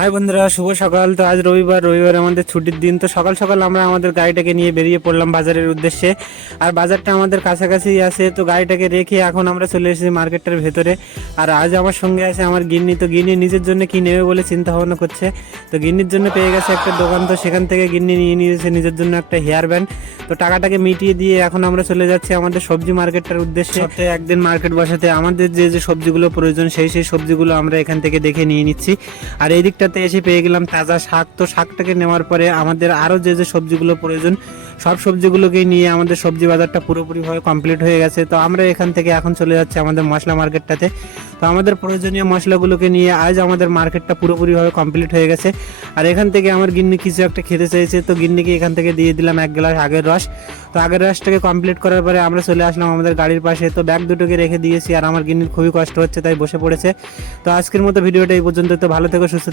High বন্ধুরা, শুভ সকাল। তো আজ রবিবার আমাদের ছুটির দিন। তো সকাল সকাল আমরা আমাদের গাড়িটাকে নিয়ে বেরিয়ে পড়লাম বাজারের উদ্দেশ্যে। আর বাজারটা আমাদের কাছাকাছি আছে, তো গাড়িটাকে রেখে এখন আমরা চলে এসেছি মার্কেটটার ভেতরে। আর আজ আমার সঙ্গে আছে আমার গিন্নি। তো গিন্নি নিজের জন্য কি নেবে বলে চিন্তা ভাবনা করছে। তো গিন্নির জন্য পেয়ে গেছে একটা দোকান, তো সেখান থেকে গিন্নি নিয়ে নিয়েছে নিজের জন্য একটা হেয়ার ব্যান্ড। তো টাকাটাকে মিটিয়ে দিয়ে এখন আমরা চলে যাচ্ছি আমাদের সবজি মার্কেটটার উদ্দেশ্যে। সপ্তাহে একদিন মার্কেট বসাতে আমাদের যে যে সবজিগুলো প্রয়োজন সেই সবজিগুলো আমরা এখান থেকে দেখে নিয়ে নিচ্ছি। আর এই দিকটাতে এসে পেয়ে গেলাম তাজা শাক। তো শাকটাকে নেওয়ার পরে আমাদের আরও যে যে সবজিগুলো প্রয়োজন সব সবজিগুলোকেই নিয়ে আমাদের সবজি বাজারটা পুরোপুরিভাবে কমপ্লিট হয়ে গেছে। তো আমরা এখান থেকে এখন চলে যাচ্ছি আমাদের মশলা মার্কেটটাতে। তো আমাদের প্রয়োজনীয় মশলাগুলোকে নিয়ে আজ আমাদের মার্কেটটা পুরোপুরিভাবে কমপ্লিট হয়ে গেছে। আর এখান থেকে আমার গিন্নি কিছু একটা খেতে চাইছে, তো গিন্নিকে এখান থেকে দিয়ে দিলাম এক গ্লাস আগের রস। তো আগের রসটাকে কমপ্লিট করার পরে আমরা চলে আসলাম আমাদের গাড়ির পাশে। তো ব্যাগ দুটোকে রেখে দিয়েছি, আর আমার গিন্নির খুবই কষ্ট হচ্ছে তাই বসে পড়েছে। তো আজকের মতো ভিডিওটা এই পর্যন্ত। তো ভালো থেকো, সুস্থ থেকো।